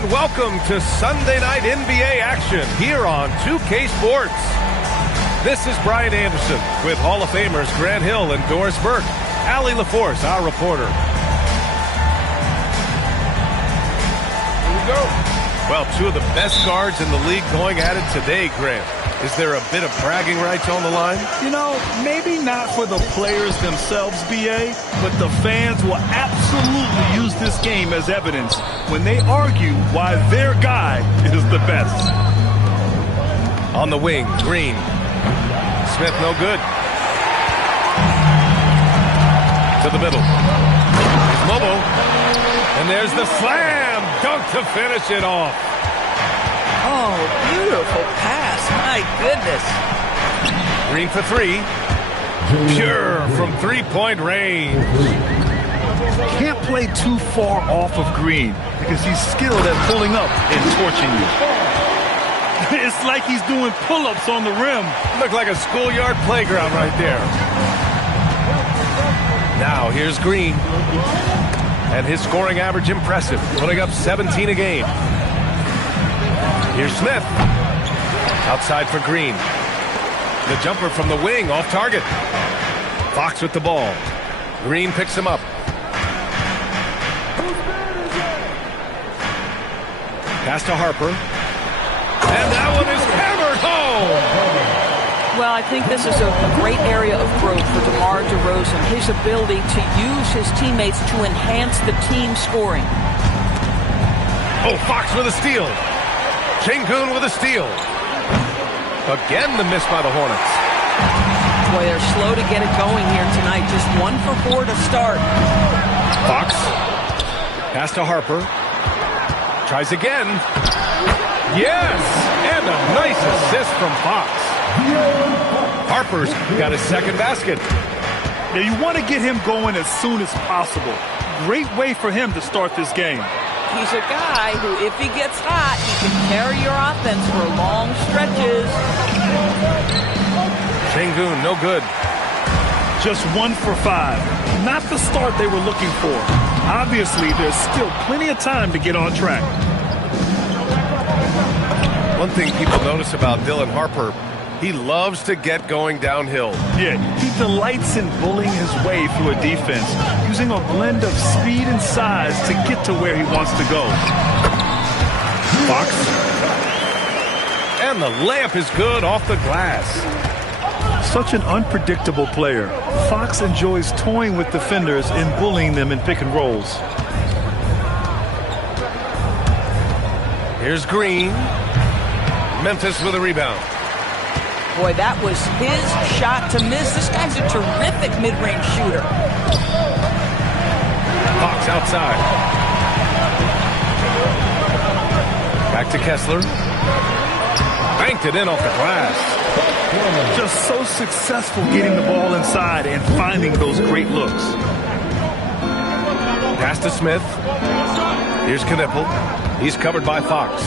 and welcome to Sunday Night NBA action here on 2K Sports. This is Brian Anderson with Hall of Famers Grant Hill and Doris Burke. Allie LaForce, our reporter. Here we go. Well, two of the best guards in the league going at it today, Grant. Is there a bit of bragging rights on the line? You know, maybe not for the players themselves, B.A., but the fans will absolutely use this game as evidence when they argue why their guy is the best. On the wing, Green. Smith, no good. To the middle. Here's Momo. And there's the slam dunk to finish it off. Oh, beautiful pass. My goodness. Green for three. Pure from three-point range. Can't play too far off of Green because he's skilled at pulling up and torching you. It's like he's doing pull-ups on the rim. Look like a schoolyard playground right there. Now here's Green. And his scoring average impressive, putting up 17 a game. Here's Smith. Outside for Green. The jumper from the wing, off target. Fox with the ball. Green picks him up. Pass to Harper. And that one is hammered home. Well, I think this is a great area of growth for DeMar DeRozan. His ability to use his teammates to enhance the team scoring. Oh, Fox with a steal. Sengun with a steal. Again, the miss by the Hornets. Boy, they're slow to get it going here tonight. Just 1 for 4 to start. Fox. Pass to Harper. Tries again. Yes! And a nice assist from Fox. Harper's got his second basket. Yeah, you want to get him going as soon as possible. Great way for him to start this game. He's a guy who, if he gets hot, he can carry your offense for long stretches. Sengun, no good. Just 1 for 5. Not the start they were looking for. Obviously, there's still plenty of time to get on track. One thing people notice about Dylan Harper, he loves to get going downhill. Yeah, he delights in bullying his way through a defense, using a blend of speed and size to get to where he wants to go. Fox. And the layup is good off the glass. Such an unpredictable player. Fox enjoys toying with defenders and bullying them in pick and rolls. Here's Green. Memphis with a rebound. Boy, that was his shot to miss. This guy's a terrific mid-range shooter. Fox outside. Back to Kessler. Banked it in off the glass. Just so successful getting the ball inside and finding those great looks. Pass to Smith. Here's Knipple. He's covered by Fox.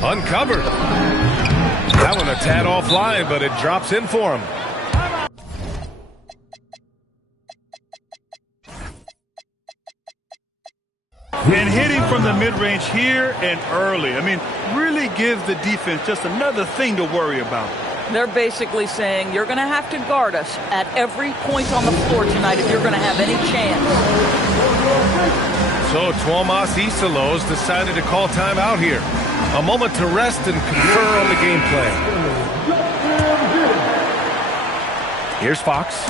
Uncovered. That one a tad offline, but it drops in for him. And hitting from the mid-range here and early. I mean, really gives the defense just another thing to worry about. They're basically saying you're going to have to guard us at every point on the floor tonight if you're going to have any chance. So Tuomas Isalos decided to call timeout here. A moment to rest and confer on the game plan. Here's Fox.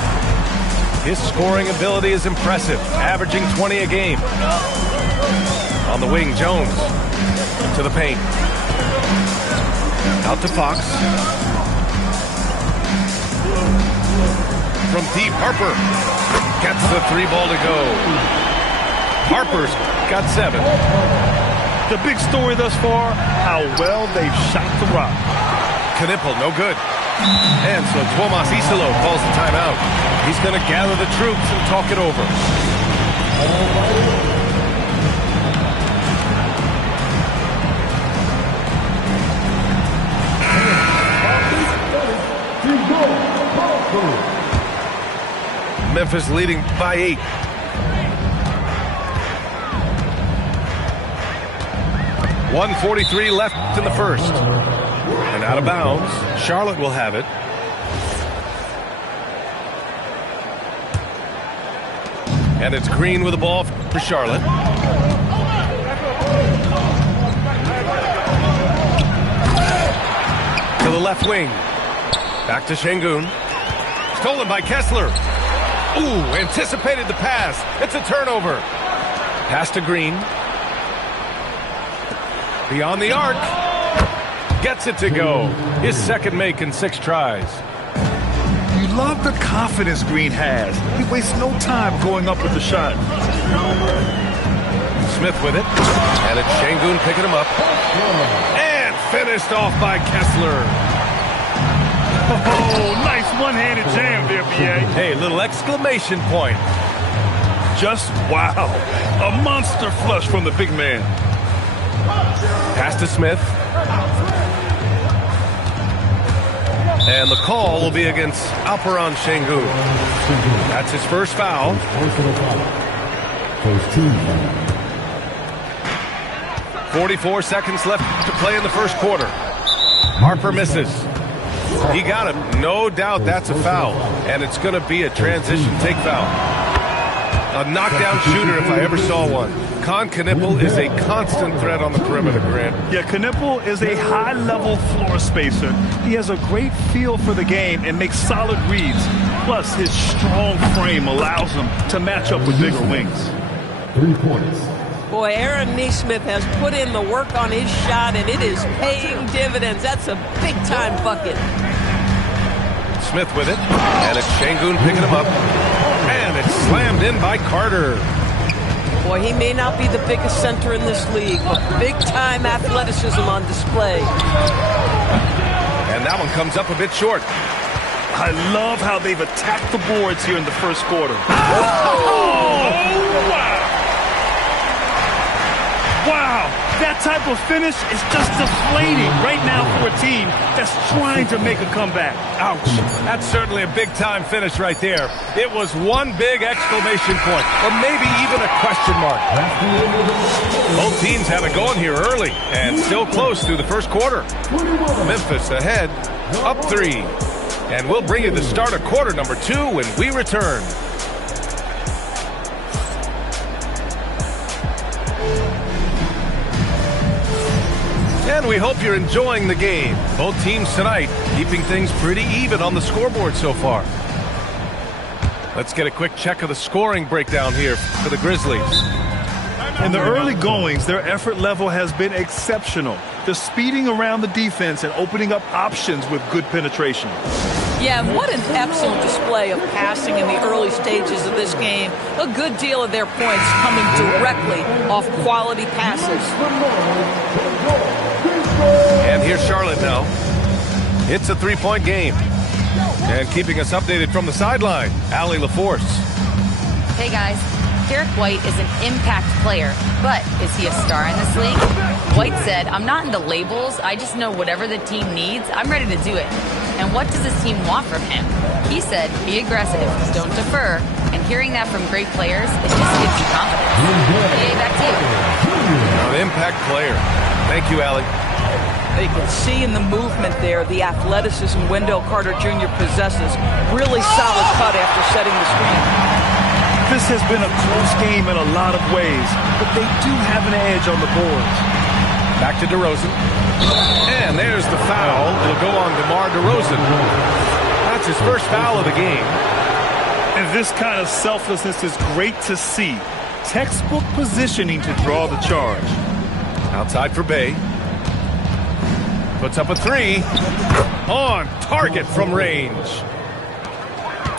His scoring ability is impressive, averaging 20 a game. On the wing, Jones to the paint. Out to Fox. From deep, Harper gets the 3 ball to go. Harper's got 7. The big story thus far, how well they've shot the rock. Knipple, no good. And so Tuomas Isalo calls the timeout. He's going to gather the troops and talk it over. Memphis leading by 8. 1:43 left in the first. And out of bounds. Charlotte will have it. And it's Green with the ball for Charlotte. To the left wing. Back to Şengün. Stolen by Kessler. Ooh, anticipated the pass. It's a turnover. Pass to Green. Beyond the arc. Gets it to go. His second make in 6 tries. You love the confidence Green has. He wastes no time going up with the shot. Smith with it. And it's Şengün picking him up. And finished off by Kessler. Oh, nice one-handed jam there, B.A. Hey, little exclamation point. Just wow. A monster flush from the big man. Pass to Smith. And the call will be against Alperen Şengün. That's his first foul. 44 seconds left to play in the first quarter. Harper misses. He got him. No doubt that's a foul. And it's going to be a transition take foul. A knockdown shooter if I ever saw one. Con Knipl is a constant threat on the perimeter, Grant. Yeah, Knipl is a high-level floor spacer. He has a great feel for the game and makes solid reads. Plus, his strong frame allows him to match up with bigger wings. 3 points. Boy, Aaron Nesmith has put in the work on his shot, and it is paying dividends. That's a big-time bucket. Smith with it, and it's Şengün picking him up. And it's slammed in by Carter. Boy, he may not be the biggest center in this league, but big-time athleticism on display. And that one comes up a bit short. I love how they've attacked the boards here in the first quarter. Oh, wow. Wow, that type of finish is just deflating right now for a team that's trying to make a comeback. Ouch. That's certainly a big-time finish right there. It was one big exclamation point, or maybe even a question mark. Both teams have it going here early, and still close through the first quarter. Memphis ahead, up 3. And we'll bring you the start of quarter number 2 when we return. And we hope you're enjoying the game. Both teams tonight keeping things pretty even on the scoreboard so far. Let's get a quick check of the scoring breakdown here for the Grizzlies. In the early goings, their effort level has been exceptional. They're speeding around the defense and opening up options with good penetration. Yeah, what an excellent display of passing in the early stages of this game. A good deal of their points coming directly off quality passes. And here's Charlotte now. It's a 3-point game. And keeping us updated from the sideline, Allie LaForce. Hey guys, Derek White is an impact player, but is he a star in this league? White said, "I'm not into labels, I just know whatever the team needs, I'm ready to do it. And what does this team want from him?" He said, "Be aggressive, don't defer," and hearing that from great players, it just gives you confidence. Yay, back to you. An impact player. Thank you, Allie. You can see in the movement there the athleticism Wendell Carter Jr. possesses. Really solid cut after setting the screen. This has been a close game in a lot of ways, but they do have an edge on the boards. Back to DeRozan. And there's the foul. It'll go on DeMar DeRozan. That's his first foul of the game. And this kind of selflessness is great to see. Textbook positioning to draw the charge. Outside for Bey. Puts up a 3. On target from range.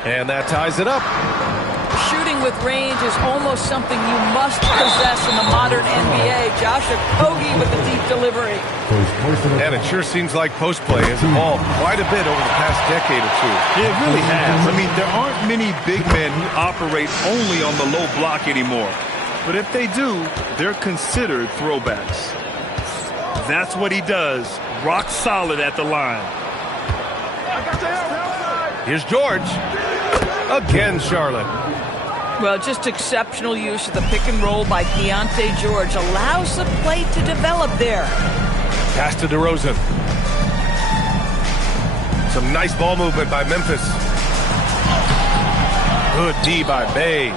And that ties it up. Shooting with range is almost something you must possess in the modern NBA. Josh Okogie with the deep delivery. And it sure seems like post play has evolved quite a bit over the past decade or two. It really has. I mean, there aren't many big men who operate only on the low block anymore. But if they do, they're considered throwbacks. That's what he does. Rock solid at the line. Here's George. Again, Charlotte. Well, just exceptional use of the pick and roll by Keontae George. Allows the play to develop there. Pass to DeRozan. Some nice ball movement by Memphis. Good D by Bay.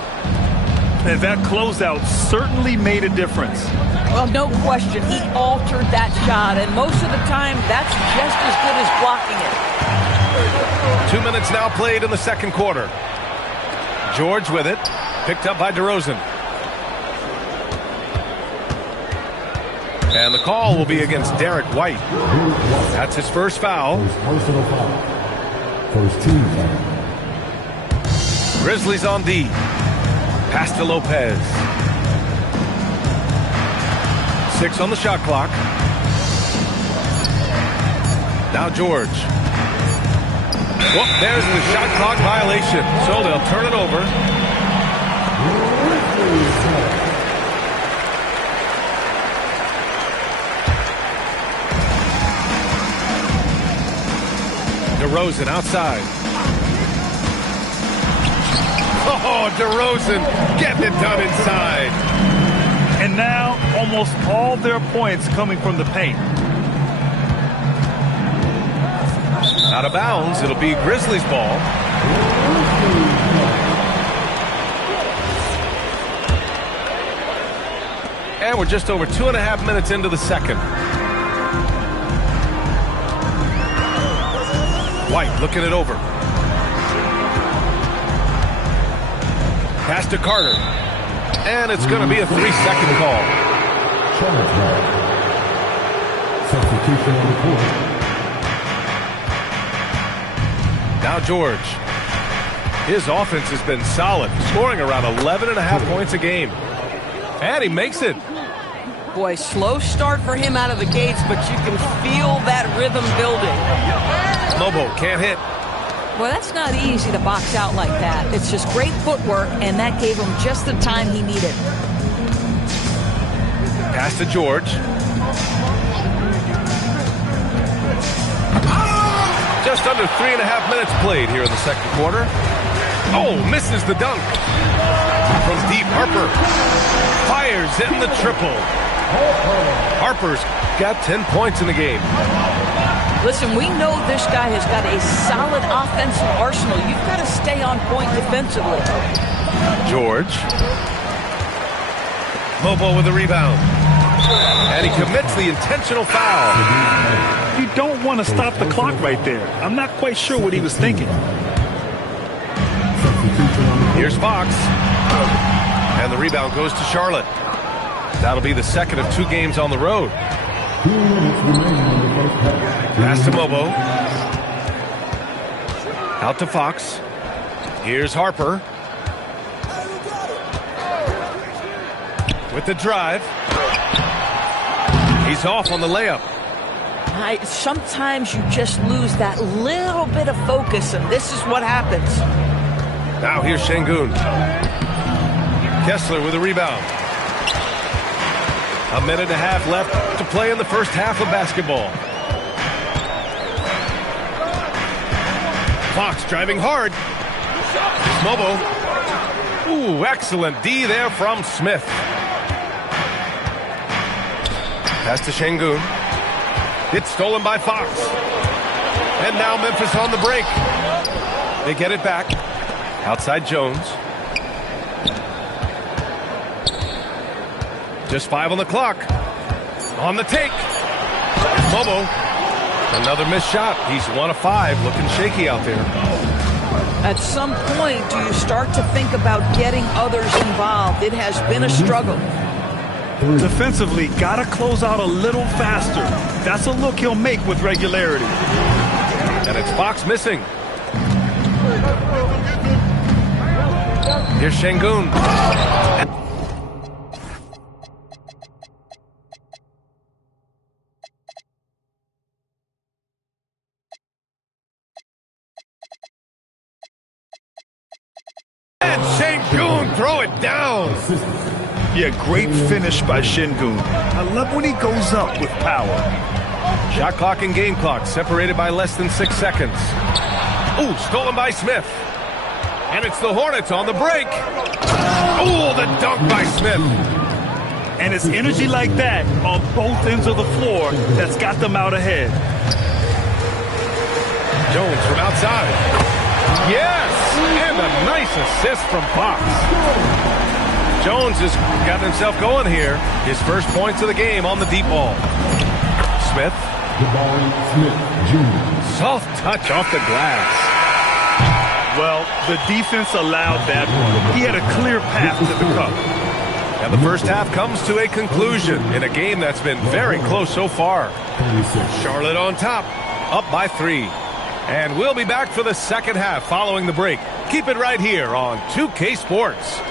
And that closeout certainly made a difference. Well, no question. He altered that shot, and most of the time, that's just as good as blocking it. 2 minutes now played in the second quarter. George with it. Picked up by DeRozan. And the call will be against Derek White. That's his first foul. Personal foul. First team foul. Grizzlies on D. Pass to Lopez. 6 on the shot clock. Now George. Whoop, there's the shot clock violation. So they'll turn it over. DeRozan outside. Oh, DeRozan getting it done inside. And now almost all their points coming from the paint. Out of bounds, it'll be Grizzlies ball. And we're just over 2.5 minutes into the second. White looking it over. Pass to Carter. And it's going to be a 3-second call. Substitution on the court. Now George. His offense has been solid, scoring around 11.5 points a game. And he makes it. Boy, slow start for him out of the gates, but you can feel that rhythm building. Lobo can't hit. Well, that's not easy to box out like that. It's just great footwork, and that gave him just the time he needed. Pass to George. Just under 3.5 minutes played here in the second quarter. Oh, misses the dunk. From deep, Harper fires in the triple. Harper's got 10 points in the game. Listen, we know this guy has got a solid offensive arsenal. You've got to stay on point defensively. George. Lobo with the rebound. And he commits the intentional foul. You don't want to stop the clock right there. I'm not quite sure what he was thinking. Here's Fox. And the rebound goes to Charlotte. That'll be the second of 2 games on the road. Pass to Mobo. Out to Fox. Here's Harper. With the drive. He's off on the layup. Sometimes you just lose that little bit of focus, and this is what happens. Now here's Şengün. Kessler with a rebound. 1.5 minutes left to play in the first half of basketball. Fox driving hard. Mobo. Ooh, excellent D there from Smith. Pass to Şengün. It's stolen by Fox. And now Memphis on the break. They get it back. Outside Jones. Just 5 on the clock. On the take. Mobo. Another missed shot. He's 1 of 5. Looking shaky out there. At some point, do you start to think about getting others involved? It has been a struggle. Defensively, got to close out a little faster. That's a look he'll make with regularity. And it's Fox missing. Here's Şengün. And Şengün throw it down. Yeah, great finish by Şengün. I love when he goes up with power. Shot clock and game clock separated by less than 6 seconds. Ooh, stolen by Smith. And it's the Hornets on the break. Oh, the dunk by Smith. And it's energy like that on both ends of the floor that's got them out ahead. Jones from outside. Yes! And a nice assist from Fox. Jones has got himself going here. His first points of the game on the deep ball. Smith. Jabari Smith, Jr. Soft touch off the glass. Well, the defense allowed that one. He had a clear path to the cup. And the first half comes to a conclusion in a game that's been very close so far. 26. Charlotte on top, up by 3. And we'll be back for the second half following the break. Keep it right here on 2K Sports.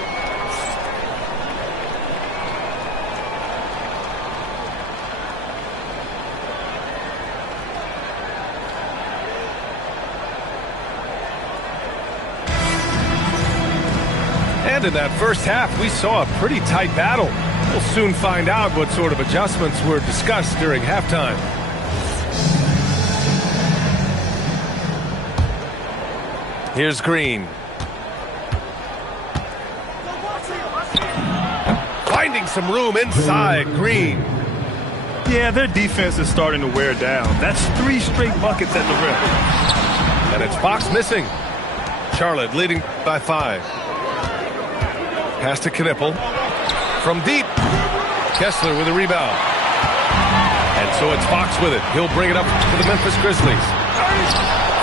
And in that first half, we saw a pretty tight battle. We'll soon find out what sort of adjustments were discussed during halftime. Here's Green. Finding some room inside. Green. Yeah, their defense is starting to wear down. That's 3 straight buckets at the rim. And it's Fox missing. Charlotte leading by 5. Pass to Knippel. From deep. Kessler with a rebound. And so it's Fox with it. He'll bring it up to the Memphis Grizzlies.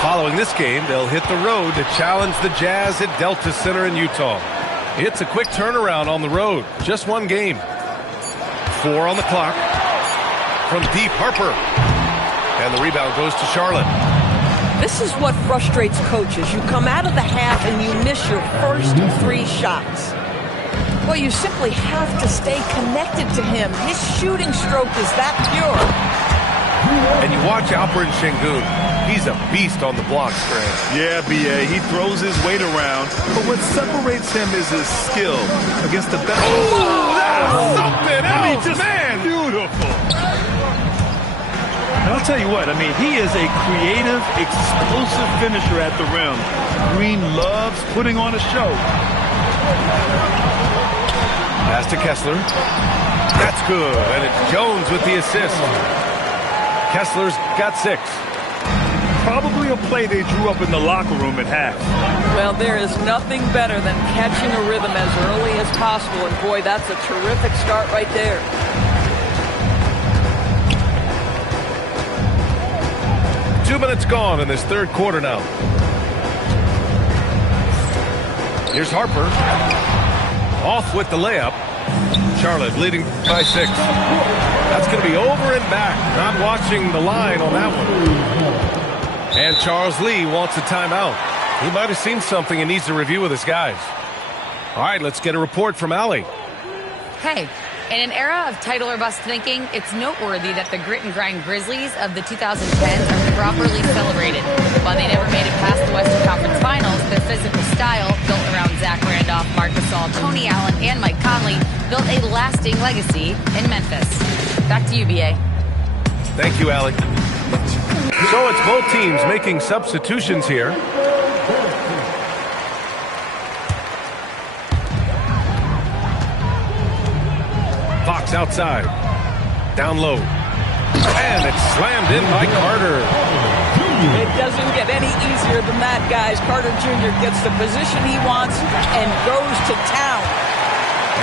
Following this game, they'll hit the road to challenge the Jazz at Delta Center in Utah. It's a quick turnaround on the road. Just one game. 4 on the clock. From deep, Harper. And the rebound goes to Charlotte. This is what frustrates coaches. You come out of the half and you miss your first 3 shots. Well, you simply have to stay connected to him. His shooting stroke is that pure. And you watch Alperen Sengun. He's a beast on the block screen. Yeah, B.A., he throws his weight around, but what separates him is his skill against the best. Oh, that's something else, I mean, just man. Beautiful. And I'll tell you what, I mean, he is a creative, explosive finisher at the rim. Green loves putting on a show. Pass to Kessler. That's good. And it's Jones with the assist. Kessler's got 6. Probably a play they drew up in the locker room at half. Well, there is nothing better than catching a rhythm as early as possible. And boy, that's a terrific start right there. Two minutes gone in this third quarter now. Here's Harper. Off with the layup. Charlotte leading by 6. That's going to be over and back. Not watching the line on that one. And Charles Lee wants a timeout. He might have seen something and needs to review with his guys. All right, let's get a report from Allie. Hey, in an era of title or bust thinking, it's noteworthy that the grit and grind Grizzlies of the 2010s are properly celebrated. While they never made it past the Western Conference Finals, their physical style, built around Zach Randolph, Marc Gasol, Tony Allen, and Mike Conley, built a lasting legacy in Memphis. Back to you, B.A. Thank you, Allie. So it's both teams making substitutions here. Fox outside. Down low. And it's slammed in by Carter. It doesn't get any easier than that, guys. Carter Jr. gets the position he wants and goes to town.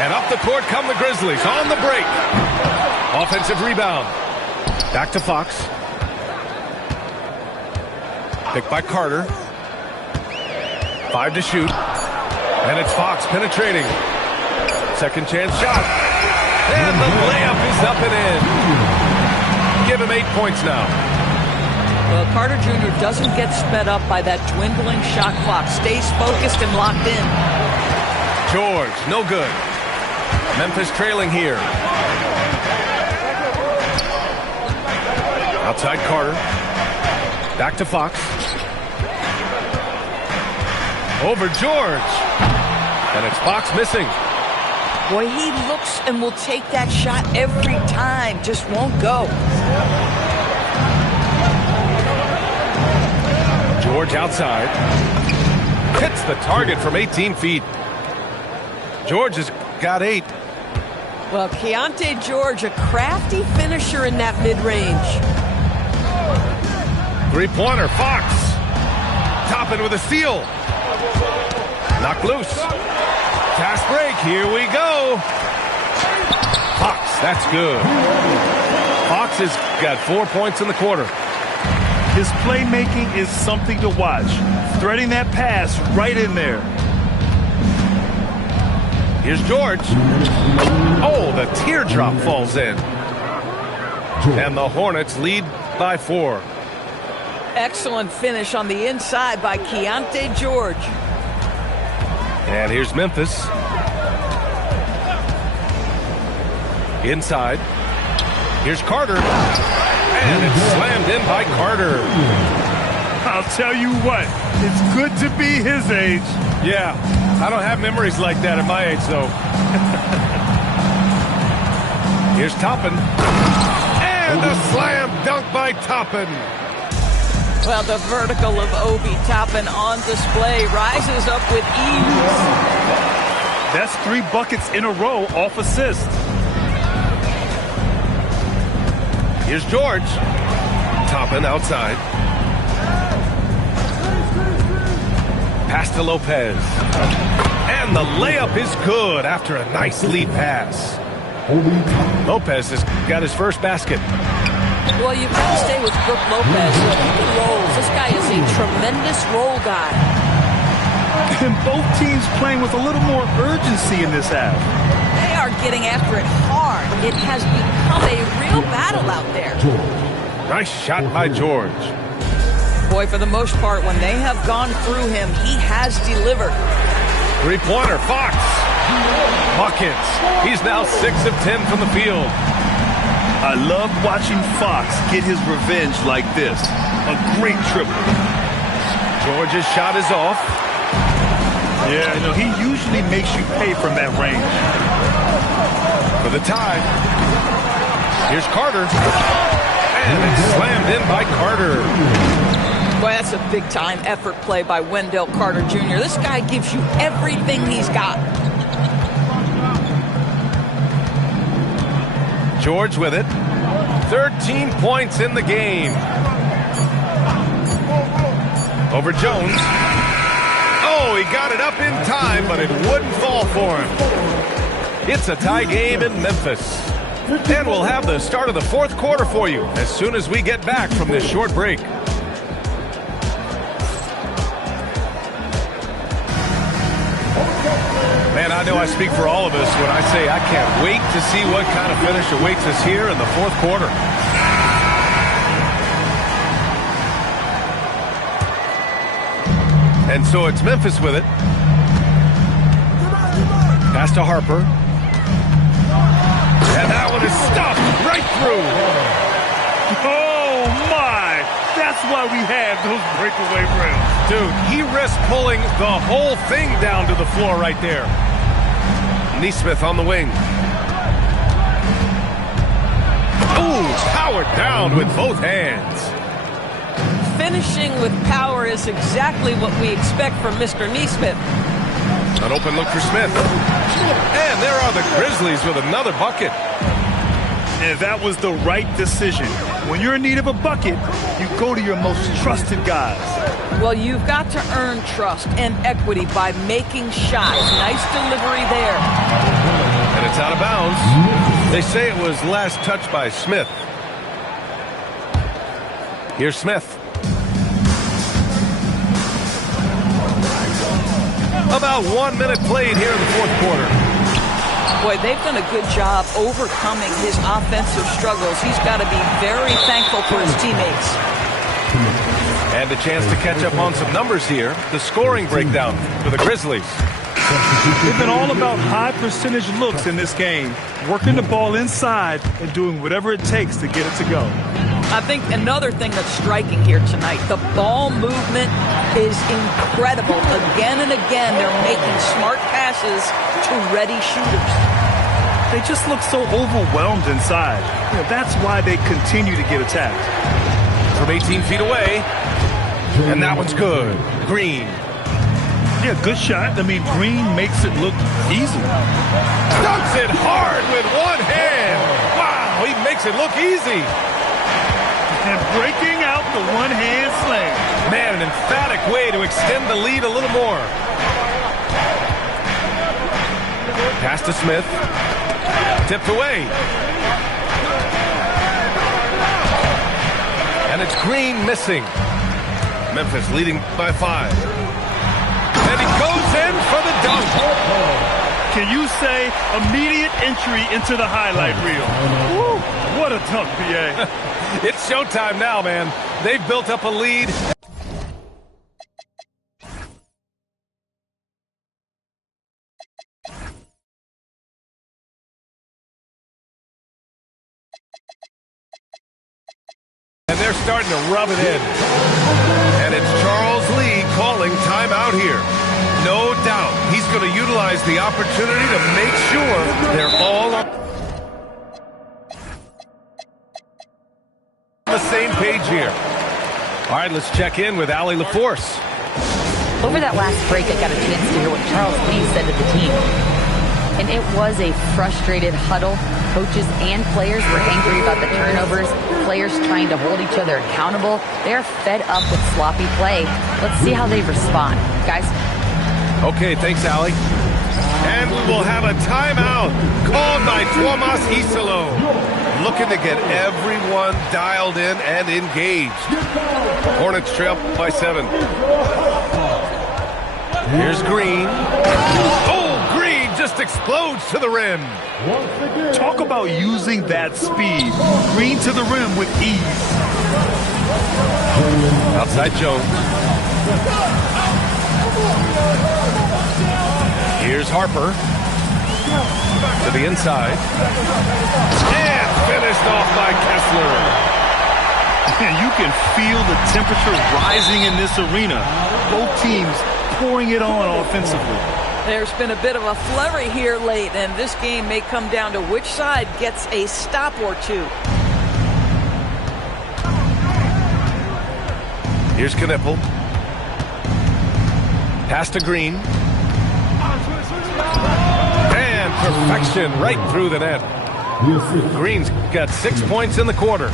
And up the court come the Grizzlies on the break. Offensive rebound. Back to Fox. Picked by Carter. 5 to shoot. And it's Fox penetrating. Second chance shot. And the layup is up and in. Give him 8 points now. Well, Carter Jr. doesn't get sped up by that dwindling shot clock. Stays focused and locked in. George, no good. Memphis trailing here. Outside Carter. Back to Fox. Over George. And it's Fox missing. Boy, he looks and will take that shot every time. Just won't go. George outside. hits the target from 18 feet. George has got 8. Well, Keontae George, a crafty finisher in that mid-range. Three-pointer, Fox. Toppin with a steal. Knocked loose. Fast break, here we go. Fox, that's good. Fox has got 4 points in the quarter. His playmaking is something to watch. Threading that pass right in there. Here's George. Oh, the teardrop falls in. And the Hornets lead by 4. Excellent finish on the inside by Keontae George. And here's Memphis. Inside. Here's Carter. And it's slammed in by Carter. I'll tell you what, it's good to be his age. Yeah, I don't have memories like that at my age, though. Here's Toppin. And a slam dunk by Toppin. Well, the vertical of Obi Toppin on display rises up with ease. That's 3 buckets in a row off assist. Here's George. Toppin outside. Pass to Lopez. And the layup is good after a nice lead pass. Lopez has got his first basket. Well, you've got to stay with Brook Lopez. He rolls. This guy is a tremendous roll guy. And both teams playing with a little more urgency in this half. They are getting after it hard. It has become a real battle out there. Nice shot by George. Boy, for the most part, when they have gone through him, he has delivered. Three-pointer, Fox. Buckets. He's now 6 of 10 from the field. I love watching Fox get his revenge like this. A great triple. George's shot is off. Yeah, you know, he usually makes you pay from that range. For the tie. Here's Carter. And it's slammed in by Carter. Boy, that's a big-time effort play by Wendell Carter Jr. This guy gives you everything he's got. George with it. 13 points in the game. Over Jones. Oh, he got it up in time, but it wouldn't fall for him. It's a tie game in Memphis. And we'll have the start of the 4th quarter for you as soon as we get back from this short break. Man, I know I speak for all of us when I say I can't wait to see what kind of finish awaits us here in the 4th quarter. And so it's Memphis with it. Pass to Harper. And that one is stuffed right through. Oh, my. That's why we have those breakaway rims. Dude, he risked pulling the whole thing down to the floor right there. Nesmith on the wing. Ooh, powered down with both hands. Finishing with power is exactly what we expect from Mr. Nesmith. An open look for Smith. And there are the Grizzlies with another bucket. And that was the right decision. When you're in need of a bucket, you go to your most trusted guys. Well, you've got to earn trust and equity by making shots. Nice delivery there. And it's out of bounds. They say it was last touched by Smith. Here's Smith. About 1 minute played here in the 4th quarter. Boy, they've done a good job overcoming his offensive struggles. He's got to be very thankful for his teammates. And a chance to catch up on some numbers here. The scoring breakdown for the Grizzlies. They've been all about high percentage looks in this game, working the ball inside and doing whatever it takes to get it to go. I think another thing that's striking here tonight, the ball movement is incredible. Again and again, they're making smart passes to ready shooters. They just look so overwhelmed inside. You know, that's why they continue to get attacked. From 18 feet away. And that one's good. Green. Yeah, good shot. I mean, Green makes it look easy. Dumps it hard with one hand. Wow, he makes it look easy. And breaking out the one-hand slam. Man, an emphatic way to extend the lead a little more. Pass to Smith. Tipped away. And it's Green missing. Memphis leading by 5. And he goes in for the dunk. Can you say immediate entry into the highlight reel? Woo, what a dunk, PA. It's showtime now, man. They've built up a lead. And they're starting to rub it in. And it's Charles Lee calling timeout here. No doubt he's going to utilize the opportunity to make sure they're all on the same page here. All right, let's check in with Allie LaForce. Over that last break, I got a chance to hear what Charles Lee said to the team. And it was a frustrated huddle. Coaches and players were angry about the turnovers. Players trying to hold each other accountable. They're fed up with sloppy play. Let's see how they respond. Guys? Okay, thanks, Allie. And we will have a timeout called by Tuomas Isalo. Looking to get everyone dialed in and engaged. Hornets trail by 7. Here's Green. Oh, Green just explodes to the rim. Talk about using that speed. Green to the rim with ease. Outside Jones. Here's Harper. To the inside. And finished off by Kessler. And you can feel the temperature rising in this arena. Both teams pouring it on offensively. There's been a bit of a flurry here late, and this game may come down to which side gets a stop or two. Here's Knippel. Pass to Green. And perfection right through the net. Green's got 6 points in the quarter.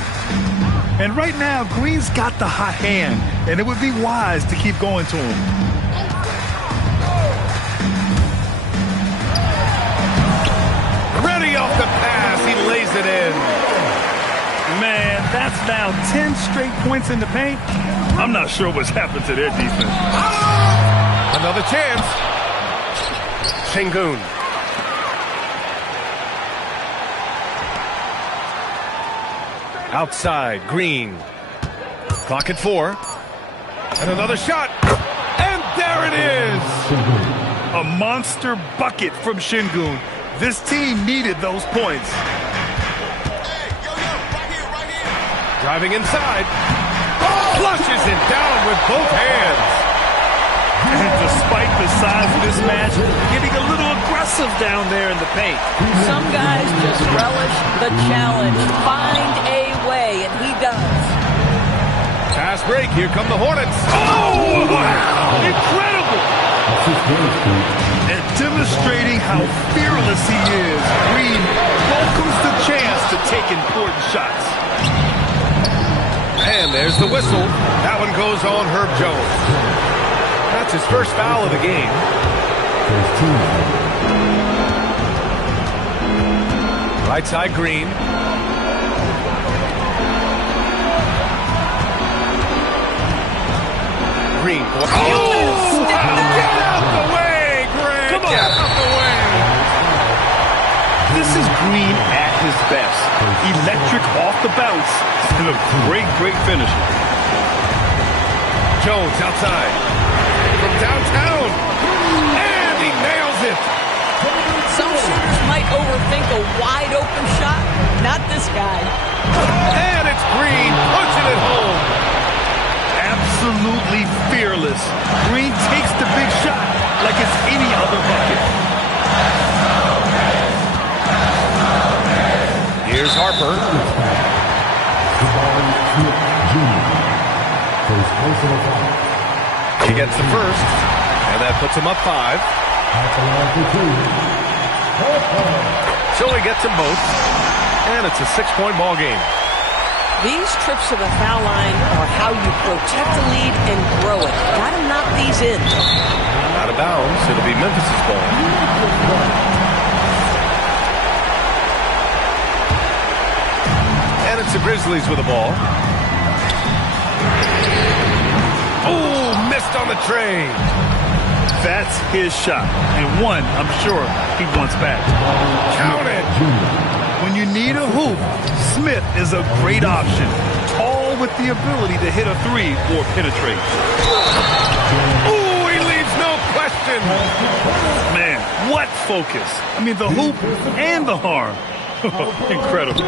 And right now, Green's got the hot hand, and it would be wise to keep going to him. Ready off the pass, he lays it in. Man, that's now 10 straight points in the paint. I'm not sure what's happened to their defense. Another chance. Sengun. Outside, Green. Clock at 4. And another shot. And there it is. A monster bucket from Sengun. This team needed those points. Driving inside. Flushes it down with both hands. And despite the size of this match, getting a little aggressive down there in the paint. Some guys just relish the challenge. Find a way, and he does. Fast break. Here come the Hornets. Oh, wow! Incredible! And demonstrating how fearless he is, Green welcomes the chance to take important shots. And there's the whistle. That one goes on Herb Jones. That's his first foul of the game. Right side, Green. Green. Oh! Get out the way, Greg! Come on! Get out the way! This is Green at his best. Electric off the bounce and a great finisher. Jones outside. From downtown. And he nails it. Some shooters might overthink a wide-open shot. Not this guy. And it's Green punching it home. Absolutely fearless. Green takes the big shot like it's any other bucket. Here's Harper. He gets the first. And that puts him up 5. So he gets them both. And it's a 6-point ball game. These trips to the foul line are how you protect the lead and grow it. Got to knock these in. Out of bounds. It'll be Memphis' ball. And it's the Grizzlies with the ball. Oh, missed on the trade. That's his shot. And one, I'm sure, he wants back. Count it. When you need a hoop, Smith is a great option. Tall with the ability to hit a 3 or penetrate. Ooh, he leaves no question. Man, what focus. I mean, the hoop and the harm. Incredible.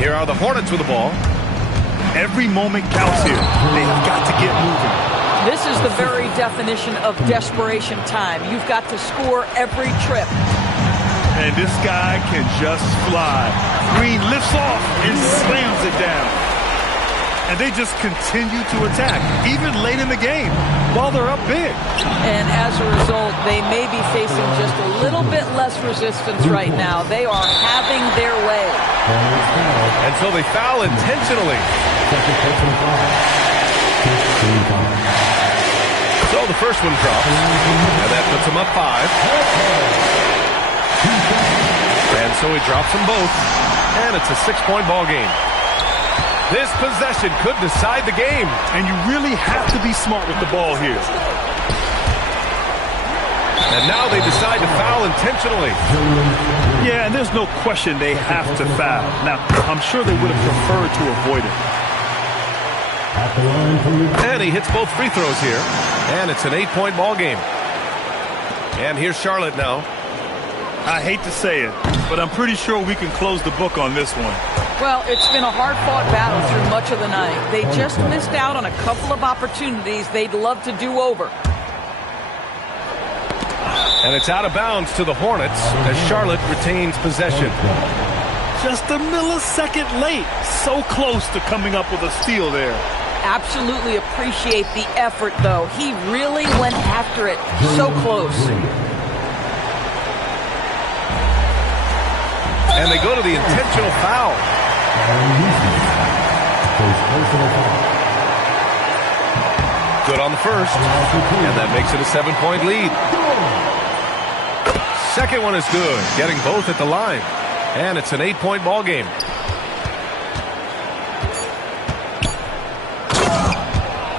Here are the Hornets with the ball. Every moment counts here. They've got to get moving. This is the very definition of desperation time. You've got to score every trip. And this guy can just fly. Green lifts off and slams it down. And they just continue to attack, even late in the game, while they're up big. And as a result, they may be facing just a little bit less resistance right now. They are having their way. And so they foul intentionally. So the first one drops. And that puts him up 5. And so he drops them both. And it's a 6-point ball game. This possession could decide the game. And you really have to be smart with the ball here. And now they decide to foul intentionally. Yeah, and there's no question they have to foul. Now, I'm sure they would have preferred to avoid it. And he hits both free throws here. And it's an 8-point ball game. And here's Charlotte now. I hate to say it, but I'm pretty sure we can close the book on this one. Well, it's been a hard-fought battle through much of the night. They just missed out on a couple of opportunities they'd love to do over. And it's out of bounds to the Hornets as Charlotte retains possession. Just a millisecond late. So close to coming up with a steal there. Absolutely appreciate the effort, though. He really went after it. So close. And they go to the intentional foul. Good on the first. And that makes it a 7-point lead. Second one is good, getting both at the line. And it's an 8-point ball game.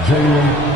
Jalen